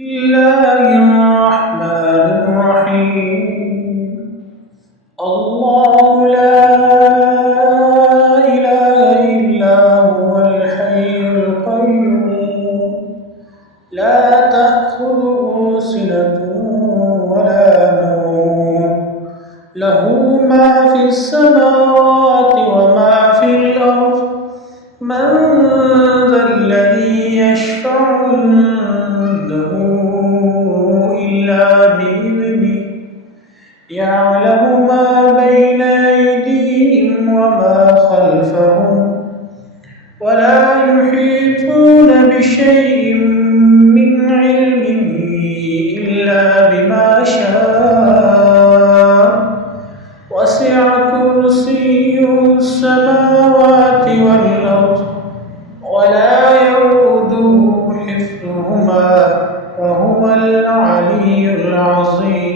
الله الرحمن الرحيم. الله لا إله إلا هو الحي القيوم لا تأخذه سنة ولا نوم له ما في السماوات وما في الأرض من ذا الذي يشفع عنده إلا بإذنه يعلم ما بين أيديهم وما خلفهم ولا يحيطون بشيء من علمه إلا بما شاء وسع كرسيه السماوات والأرض ولا يؤوده حفظهما وهو العلي العظيم.